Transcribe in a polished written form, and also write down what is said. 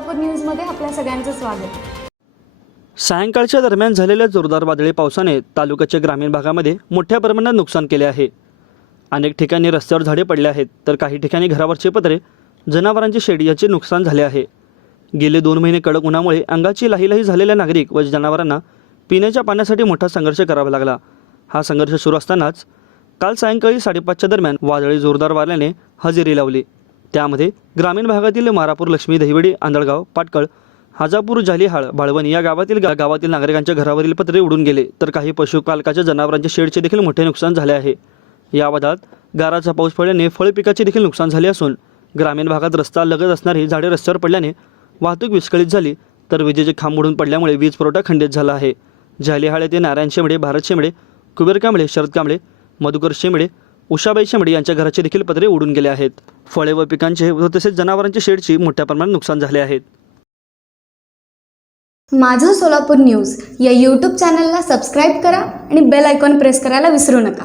सोलापूर न्यूजमध्ये आपल्या सगळ्यांचं स्वागत। सायंकाळच्या दरम्यान झालेल्या जोरदार वादळी पावसाने तालुक्याच्या ग्रामीण भागामध्ये मोठ्या प्रमाणात नुकसान केले आहे। अनेक ठिकाणी रस्त्यावर झाडे पडले आहेत, तर काही ठिकाणी घरावरचे पत्रे, जनावरांची शेड याचे नुकसान झाले आहे। गेले 2 महिने कडक उन्हामुळे अंगाची लाहीलाही झालेल्या नागरिक व जनावरांना पिण्याच्या पाण्यासाठी मोठा संघर्ष करावा लागला। हा संघर्ष सुरू असतानाच काल सायंकाळी 5:30च्या दरम्यान वादळी जोरदार वाऱ्याने हजेरी लावली। त्यामध्ये ग्रामीण भागातील मारापूर, लक्ष्मी, दहिवडी, आंधळगाव, पाटकळ, हाजापूर, जालीहाळ, भाळवण या गावातील नागरिकांच्या घरावरील पत्रे उडून गेले, तर काही पशुपालकाच्या जनावरांच्या शेडचे देखील मोठे नुकसान झाले आहे। या वादळात गाराचा पाऊस पडल्याने फळ पिकाचे देखील नुकसान झाले असून ग्रामीण भागात रस्ता लगत असणारी झाडे रस्त्यावर पडल्याने वाहतूक विस्कळीत झाली, तर विजेचे खांब उडून पडल्यामुळे वीज पुरवठा खंडित झाला आहे। जालीहाळ येथे नारायण शेंबडे, भारत शेंबडे, कुबेर कांबळे, शरद कांबळे, मधुकर शेंबडे, उषाबाई शेंबडे यांच्या घराचे देखील पत्रे उडून गेले आहेत। फळे व पिकांचे व तसेच जनावरांच्या शेडची मोठ्या प्रमाणात नुकसान झाले आहेत। माझं सोलापूर न्यूज या यूट्यूब चॅनलला सबस्क्राईब करा आणि बेल आयकॉन प्रेस करायला विसरू नका।